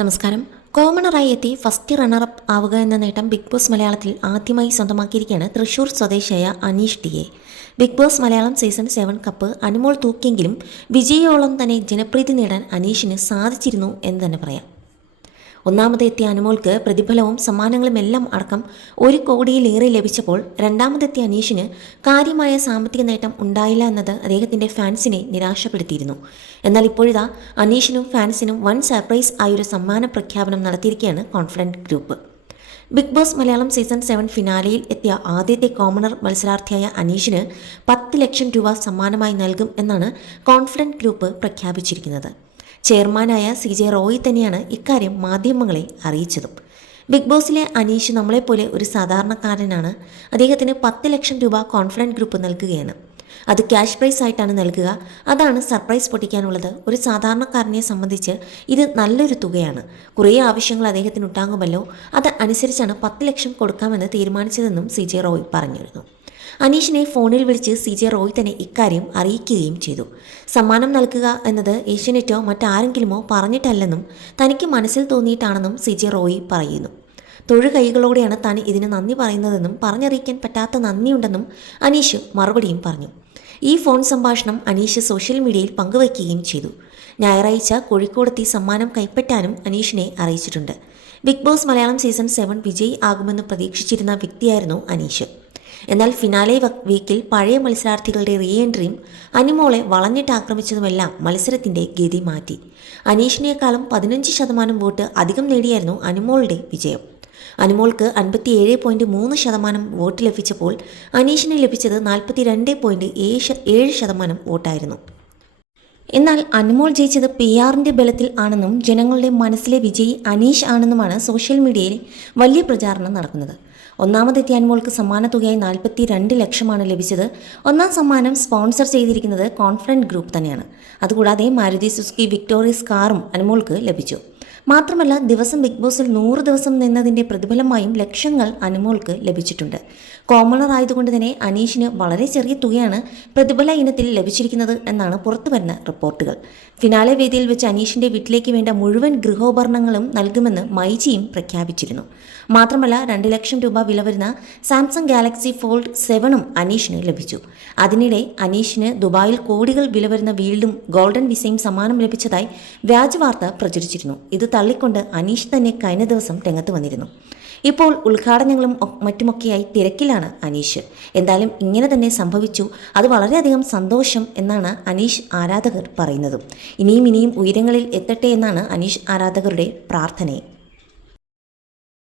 നമസ്കാരം. കോമണറായി എത്തി first runner-up ആവുക എന്ന നേട്ടം ബിഗ് ബോസ് മലയാളത്തിൽ ആദ്യമായി സ്വന്തമാക്കിയിരിക്കുകയാണ് തൃശൂർ സ്വദേശിയായ Aneesh ടിയെ Big Boss Malayalam season seven cup Anumol തൂക്കിയെങ്കിലും വിജയോളം തന്നെ ജനപ്രീതി നേടാൻ അനീഷിന് സാധിച്ചിരുന്നു എന്ന് തന്നെ പറയാം. ഒന്നാമതെത്തിയ അനുമോൾക്ക് പ്രതിഫലവും സമ്മാനങ്ങളും എല്ലാം അടക്കം ഒരു കോടിയിലേറെ ലഭിച്ചപ്പോൾ രണ്ടാമതെത്തിയ അനീഷിന് കാര്യമായ സാമ്പത്തിക നേട്ടം ഉണ്ടായില്ല എന്നത് അദ്ദേഹത്തിന്റെ ഫാൻസിനെ നിരാശപ്പെടുത്തിയിരുന്നു. എന്നാൽ ഇപ്പോഴിതാ അനീഷിനും ഫാൻസിനും വൺ സർപ്രൈസ് ആയൊരു സമ്മാന പ്രഖ്യാപനം നടത്തിയിരിക്കുകയാണ് confident group. Big Boss Malayalam season seven ഫിനാലയിൽ എത്തിയ ആദ്യത്തെ കോമണർ മത്സരാർത്ഥിയായ അനീഷിന് പത്ത് ലക്ഷം രൂപ സമ്മാനമായി നൽകും എന്നാണ് കോൺഫിഡന്റ് ഗ്രൂപ്പ് പ്രഖ്യാപിച്ചിരിക്കുന്നത്. ചെയർമാനായ സി ജെ റോയി തന്നെയാണ് ഇക്കാര്യം മാധ്യമങ്ങളെ അറിയിച്ചതും. ബിഗ് ബോസിലെ അനീഷ് നമ്മളെപ്പോലെ ഒരു സാധാരണക്കാരനാണ്. അദ്ദേഹത്തിന് പത്ത് ലക്ഷം രൂപ കോൺഫിഡന്റ് ഗ്രൂപ്പ് നൽകുകയാണ്. അത് ക്യാഷ് പ്രൈസ് ആയിട്ടാണ് നൽകുക. അതാണ് സർപ്രൈസ് പൊട്ടിക്കാനുള്ളത്. ഒരു സാധാരണക്കാരനെ സംബന്ധിച്ച് ഇത് നല്ലൊരു തുകയാണ്. കുറേ ആവശ്യങ്ങൾ അദ്ദേഹത്തിന് ഉണ്ടാകുമല്ലോ. അത് അനുസരിച്ചാണ് പത്ത് ലക്ഷം കൊടുക്കാമെന്ന് തീരുമാനിച്ചതെന്നും സി ജെ റോയ് പറഞ്ഞിരുന്നു. അനീഷിനെ ഫോണിൽ വിളിച്ച് സി ജെ റോയ് തന്നെ ഇക്കാര്യം അറിയിക്കുകയും ചെയ്തു. സമ്മാനം നൽകുക എന്നത് ഏഷ്യനെറ്റോ മറ്റാരെങ്കിലുമോ പറഞ്ഞിട്ടല്ലെന്നും തനിക്ക് മനസ്സിൽ തോന്നിയിട്ടാണെന്നും സി ജെ റോയ് പറയുന്നു. തൊഴു കൈകളോടെയാണ് താൻ ഇതിന് നന്ദി പറയുന്നതെന്നും പറഞ്ഞറിയിക്കാൻ പറ്റാത്ത നന്ദിയുണ്ടെന്നും അനീഷ് മറുപടിയും പറഞ്ഞു. ഈ ഫോൺ സംഭാഷണം അനീഷ് സോഷ്യൽ മീഡിയയിൽ പങ്കുവയ്ക്കുകയും ചെയ്തു. ഞായറാഴ്ച കോഴിക്കോടെത്തി സമ്മാനം കൈപ്പറ്റാനും അനീഷിനെ അറിയിച്ചിട്ടുണ്ട്. Big Boss Malayalam season seven വിജയി ആകുമെന്ന് പ്രതീക്ഷിച്ചിരുന്ന വ്യക്തിയായിരുന്നു അനീഷ്. എന്നാൽ ഫിനാലെ വീക്കിൽ പഴയ മത്സരാർത്ഥികളുടെ റീ എൻട്രിയും അനിമോളെ വളഞ്ഞിട്ട് ആക്രമിച്ചതുമെല്ലാം മത്സരത്തിന്റെ ഗതി മാറ്റി. അനീഷിനേക്കാളും പതിനഞ്ച് ശതമാനം വോട്ട് അധികം നേടിയായിരുന്നു അനിമോളുടെ വിജയം. അനുമോൾക്ക് അൻപത്തിയേഴ് പോയിന്റ് മൂന്ന് ശതമാനം വോട്ട് ലഭിച്ചപ്പോൾ അനീഷിന് ലഭിച്ചത് നാൽപ്പത്തി രണ്ട് പോയിന്റ് ഏഴ് ശതമാനം വോട്ടായിരുന്നു. എന്നാൽ അനുമോൾ ജയിച്ചത് പി ആറിന്റെ ബലത്തിൽ ആണെന്നും ജനങ്ങളുടെ മനസ്സിലെ വിജയി അനീഷ് ആണെന്നുമാണ് സോഷ്യൽ മീഡിയയിൽ വലിയ പ്രചാരണം നടക്കുന്നത്. ഒന്നാമതെത്തിയ മോൾക്ക് സമ്മാന തുകയായി നാൽപ്പത്തി രണ്ട് ലക്ഷമാണ് ലഭിച്ചത്. ഒന്നാം സമ്മാനം സ്പോൺസർ ചെയ്തിരിക്കുന്നത് കോൺഫിഡന്റ് ഗ്രൂപ്പ് തന്നെയാണ്. അതുകൂടാതെ മാരുതി സുസ്കി വിക്ടോറിയസ് കാറും അനുമോൾക്ക് ലഭിച്ചു. മാത്രമല്ല ദിവസം ബിഗ് ബോസിൽ നൂറ് ദിവസം നിന്നതിന്റെ പ്രതിഫലമായും ലക്ഷങ്ങൾ അനുമോൾക്ക് ലഭിച്ചിട്ടുണ്ട്. കോമണർ ആയതുകൊണ്ട് തന്നെ അനീഷിന് വളരെ ചെറിയ തുകയാണ് പ്രതിഫല ഇനത്തിൽ ലഭിച്ചിരിക്കുന്നത് എന്നാണ് പുറത്തുവരുന്ന റിപ്പോർട്ടുകൾ. ഫിനാലെ വേദിയിൽ വെച്ച് അനീഷിന്റെ വീട്ടിലേക്ക് വേണ്ട മുഴുവൻ ഗൃഹോപകരണങ്ങളും നൽകുമെന്ന് മൈജിയും പ്രഖ്യാപിച്ചിരുന്നു. മാത്രമല്ല രണ്ട് ലക്ഷം രൂപ വില വരുന്ന സാംസങ് ഗാലക്സി ഫോൾഡ് സെവനും അനീഷിന് ലഭിച്ചു. അതിനിടെ അനീഷിന് ദുബായിൽ കോടികൾ വില വരുന്ന വീൽഡും ഗോൾഡൻ വിസയും സമ്മാനം ലഭിച്ചതായി വ്യാജവാർത്ത പ്രചരിച്ചിരുന്നു. ഇത് തള്ളിക്കൊണ്ട് അനീഷ് തന്നെ കഴിഞ്ഞ ദിവസം രംഗത്ത് വന്നിരുന്നു. ഇപ്പോൾ ഉദ്ഘാടനങ്ങളും മറ്റുമൊക്കെയായി തിരക്കിലാണ് അനീഷ്. എന്തായാലും ഇങ്ങനെ തന്നെ സംഭവിച്ചു. അത് വളരെയധികം സന്തോഷം എന്നാണ് അനീഷ് ആരാധകർ പറയുന്നത്. ഇനിയും ഇനിയും ഉയരങ്ങളിൽ എത്തട്ടെ എന്നാണ് അനീഷ് ആരാധകരുടെ പ്രാർത്ഥനയും.